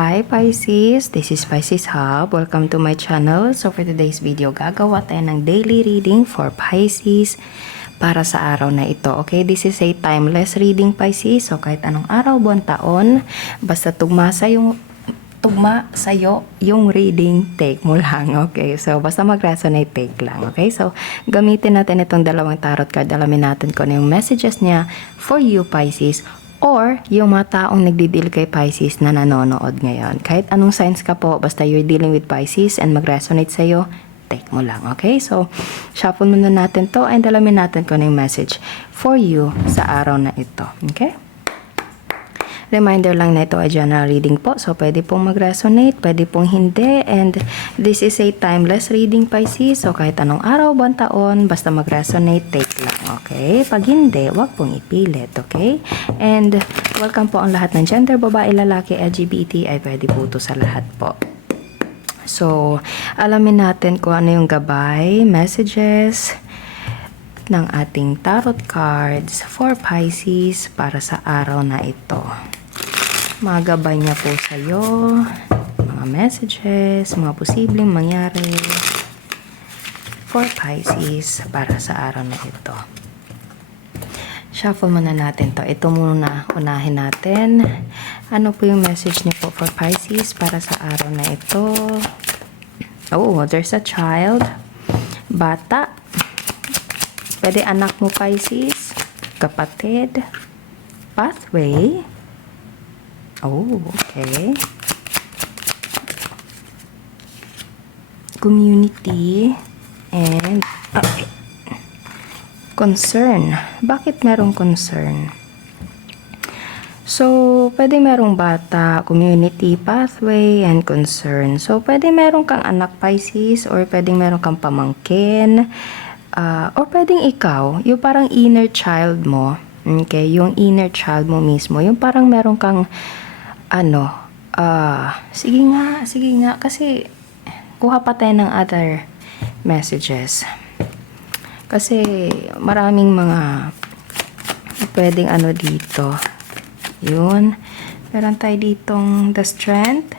Hi Pisces, this is Pisces Hub. Welcome to my channel. So for today's video, gagawa tayo ng daily reading for Pisces para sa araw na ito. Okay, this is a timeless reading Pisces. So kahit anong araw, buwan, taon, basta tugma sa'yo yung reading, take mo lang. Okay, so basta mag-resonate, take lang. Okay, so gamitin natin itong dalawang tarot card. Alamin natin kung ano yung messages niya for you Pisces, or yung mga taong nagdi-deal kay Pisces na nanonood ngayon. Kahit anong signs ka po, basta you're dealing with Pisces and mag-resonate sa'yo, take mo lang, okay? So, shuffle muna natin to and alamin natin kung ano yung message for you sa araw na ito, okay? Reminder lang na ito ay general reading po. So, pwede pong mag-resonate, pwede pong hindi. And this is a timeless reading, Pisces. So, kahit anong araw, buwan, taon, basta mag-resonate, take lang, okay? Pag hindi, wag pong ipilit, okay? And welcome po ang lahat ng gender, babae, lalaki, LGBT, ay pwede po ito sa lahat po. So, alamin natin kung ano yung gabay, messages ng ating tarot cards for Pisces para sa araw na ito. Mga gabay niya po sa'yo, mga messages, mga posibleng mangyari for Pisces para sa araw na ito. Shuffle muna natin to. Ito muna, unahin natin. Ano po yung message niyo po for Pisces para sa araw na ito? Oh, there's a child. Bata. Pwede anak mo Pisces. Kapatid. Pathway. Oh, okay. Community. And concern. Bakit merong concern? So, pwede merong bata, community, pathway, and concern. So, pwede merong kang anak Pisces, or pwede merong kang pamangkin, or pwedeng ikaw, yung parang inner child mo, okay, yung inner child mo mismo, yung parang meron kang, sige nga, kasi, kuha pa tayo ng other messages. Kasi, maraming mga, pwedeng dito, yun, meron tayo ditong the strength,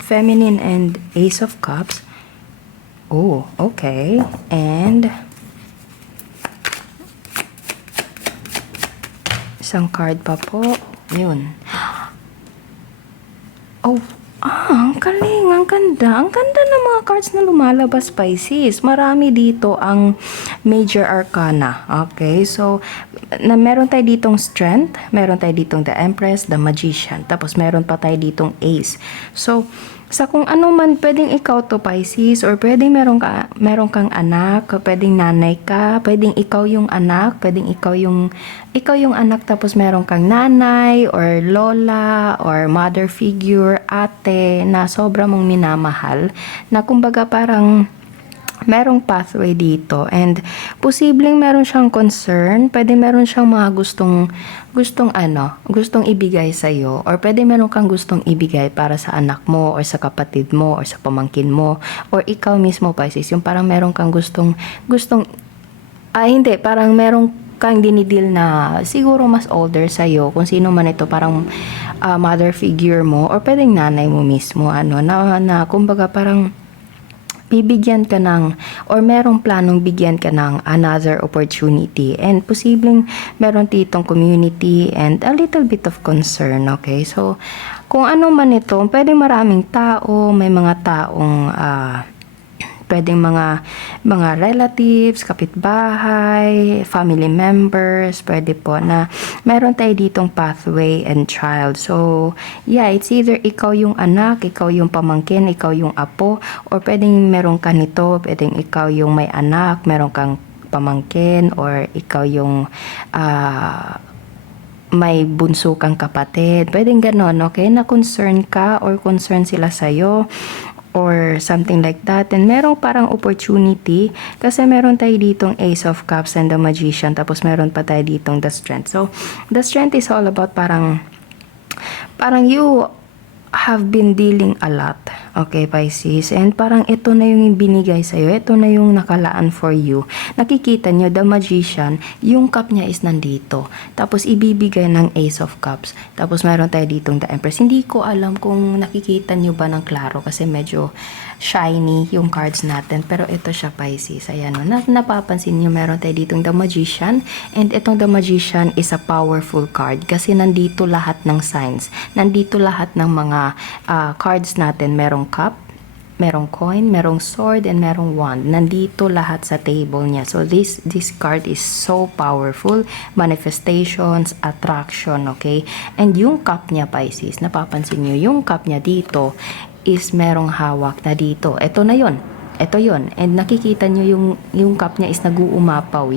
feminine, and ace of cups. Oh, okay. And isang card pa po. Yun. Oh, ang galing, ang ganda. Ang ganda ng mga cards na lumalabas, Pisces. Marami dito ang major arcana. Okay, so meron tayo ditong strength, meron tayo ditong the empress, the magician, tapos meron pa tayo ditong ace. So, sa kung ano man, pwedeng ikaw to Pisces, or pwedeng meron kang anak, pwedeng nanay ka, pwedeng ikaw yung anak, pwedeng ikaw yung anak tapos meron kang nanay, or lola, or mother figure, ate, na sobra mong minamahal, na kumbaga parang merong pathway dito, and posibleng meron siyang concern, pwede meron siyang mga gustong ibigay sa iyo, or pwede meron kang gustong ibigay para sa anak mo, or sa kapatid mo, or sa pamangkin mo, or ikaw mismo Pisces, yung parang meron kang parang meron kang dinidil na siguro mas older sa iyo, kung sino man ito, parang mother figure mo, or pwedeng nanay mo mismo, na kumbaga parang bibigyan ka ng, or merong planong bigyan ka ng another opportunity, and posibleng meron ditong community and a little bit of concern, okay? So, kung ano man ito, pwedeng maraming tao, may mga taong pwedeng mga relatives, kapitbahay, family members, pwede po na meron tayo ditong pathway and child. So, yeah, it's either ikaw yung anak, ikaw yung pamangkin, ikaw yung apo, or pwedeng meron ka nito, pwedeng ikaw yung may anak, meron kang pamangkin, or ikaw yung may bunso kang kapatid. Pwedeng ganon, okay? Na concern ka, or concern sila sa'yo, or something like that. And merong parang opportunity, kasi meron tayo ditong ace of cups and the magician, tapos meron pa tayo ditong the strength. So, the strength is all about parang you have been dealing a lot. Okay, Pisces. And parang ito na yung binigay sa'yo. Ito na yung nakalaan for you. Nakikita nyo, the magician, yung cup niya is nandito. Tapos, ibibigay ng Ace of Cups. Tapos, meron tayo ditong the Empress. Hindi ko alam kung nakikita nyo ba ng klaro kasi medyo shiny yung cards natin. Pero ito siya, Pisces. Ayan, no? Napapansin nyo, meron tayo ditong the Magician. And itong the Magician is a powerful card kasi nandito lahat ng signs. Nandito lahat ng mga cards natin. Merong cup, merong coin, merong sword, and merong wand. Nandito lahat sa table niya. So, this card is so powerful. Manifestations, attraction, okay? And yung cup niya, Pisces, napapansin nyo, yung cup niya dito is merong hawak na dito. Ito na yon. Ito yon. And nakikita nyo yung cup niya is nag-uumapaw.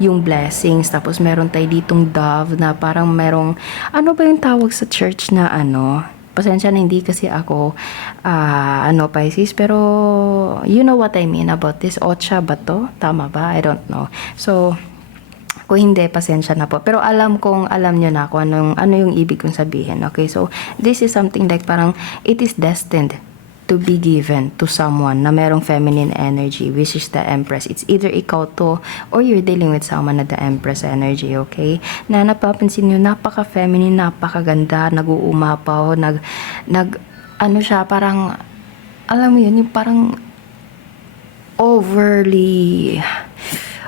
Yung blessings. Tapos meron tayo ditong dove na parang merong, ano ba yung tawag sa church na ano? Pasensya na, hindi kasi ako Pisces, pero you know what I mean about this. Ocha ba to? Tama ba? I don't know. So, kung hindi, pasensya na po. Pero alam nyo na kung ano yung ibig kong sabihin. Okay, so this is something like parang it is destined to be given to someone na merong feminine energy, which is the Empress. It's either ikaw to or you're dealing with someone na the Empress energy, okay? Na napapansin nyo, napaka-feminine, napakaganda, nag-uumapaw, ano siya, parang, alam mo yun, yung parang overly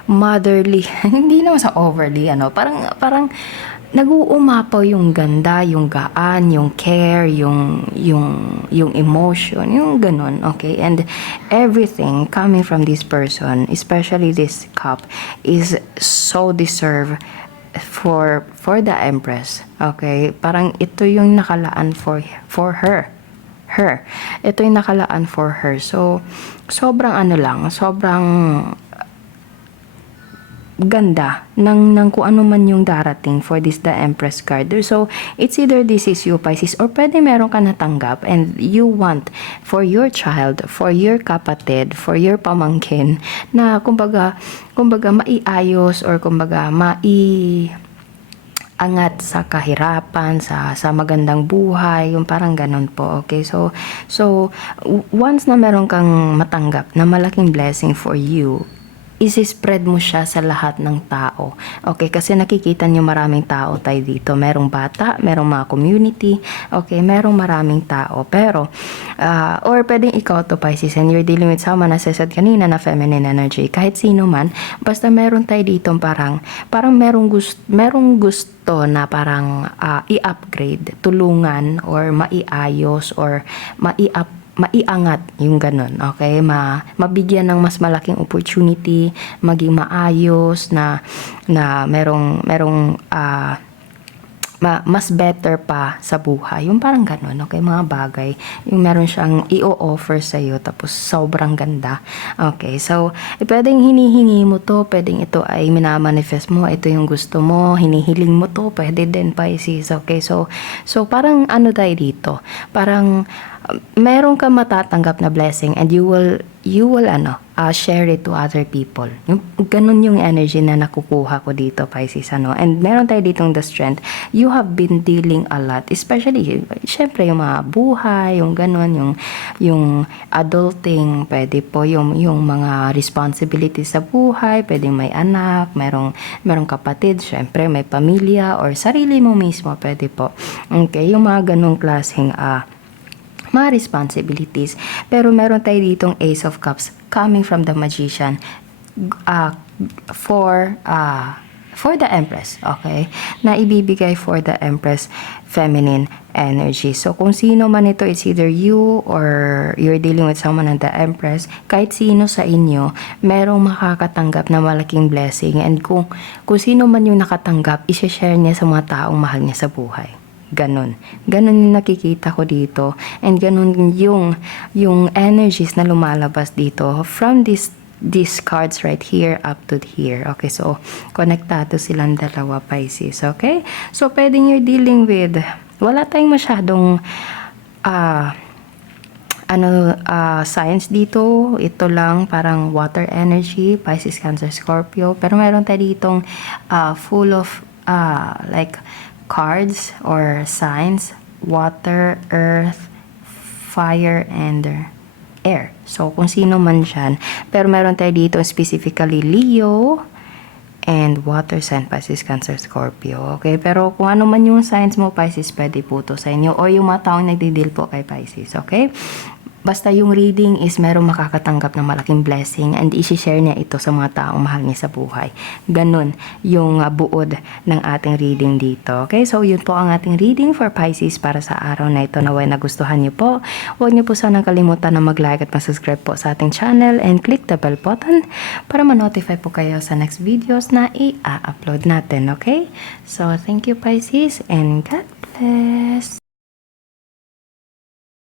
motherly. Hindi naman sa overly, parang nag-uumapaw yung ganda, yung gaan, yung care, yung emotion, yung ganun, okay? And everything coming from this person, especially this cup, is so deserved for the Empress, okay? Parang ito yung nakalaan for her. Ito yung nakalaan for her. So, sobrang ganda ng kung ano man yung darating for this the Empress card. So, it's either this is you, Pisces, or pwede meron ka natanggap and you want for your child, for your kapatid, for your pamangkin, na kumbaga maiayos or kumbaga angat sa kahirapan, sa magandang buhay, yung parang ganun po, okay? So once na meron kang matanggap na malaking blessing for you, isi-spread mo siya sa lahat ng tao. Okay, kasi nakikita nyo maraming tao tayo dito. Merong bata, merong mga community, okay, merong maraming tao. Pero, or pwedeng ikaw to, Pisces, and you're dealing with someone na said kanina na feminine energy. Kahit sino man, basta meron tayo dito parang merong gusto na parang i-upgrade, tulungan, or maiayos, or maiangat yung ganun, okay? Mabigyan ng mas malaking opportunity, maging maayos na merong mas better pa sa buhay. Yung parang ganun, okay? Mga bagay, yung meron siyang i-offer sa iyo tapos sobrang ganda. Okay, so pwedeng hinihingi mo to, pwedeng ito ay minamanifest mo, ito yung gusto mo, hinihiling mo to, pwede din, Pisces. Okay, so parang ano tayo dito? Parang meron ka matatanggap na blessing and you will share it to other people. Ganun yung energy na nakukuha ko dito, Pisces, And meron tayo ditong the strength. You have been dealing a lot, especially, syempre, yung mga buhay, yung ganun, yung adulting, pwede po yung mga responsibilities sa buhay, pwedeng may anak, merong kapatid, syempre, may pamilya, or sarili mo mismo, pwede po. Okay, yung mga ganung klaseng mga responsibilities. Pero meron tayo ditong Ace of Cups coming from the Magician for the Empress, okay? Na ibibigay for the Empress feminine energy. So, kung sino man ito, it's either you or you're dealing with someone and the Empress, kahit sino sa inyo, merong makakatanggap na malaking blessing. And kung sino man yung nakatanggap, isi-share niya sa mga taong mahal niya sa buhay. Ganun yung nakikita ko dito, and ganun yung energies na lumalabas dito from these cards right here up to here. Okay, so konektado silang dalawa, Pisces. Okay, so pwedeng you're dealing with, wala tayong masyadong signs dito. Ito lang, parang water energy, Pisces, Cancer, Scorpio. Pero meron tayo ditong full of like cards or signs, water, earth, fire, and air. So, kung sino man siyan. Pero meron tayo dito specifically Leo, and water sign, Pisces, Cancer, Scorpio. Okay? Pero kung ano man yung signs mo, Pisces, pwede po to sa inyo. O yung mga taong nagdi-deal po kay Pisces. Okay? Basta yung reading is merong makakatanggap ng malaking blessing and isi-share niya ito sa mga taong mahal niya sa buhay. Ganun yung buod ng ating reading dito. Okay? So, yun po ang ating reading for Pisces para sa araw na ito. Naway nagustuhan niyo po. Huwag niyo po sanang kalimutan na mag-like at mag-subscribe po sa ating channel and click the bell button para ma-notify po kayo sa next videos na i-upload natin. Okay? So, thank you Pisces and God bless!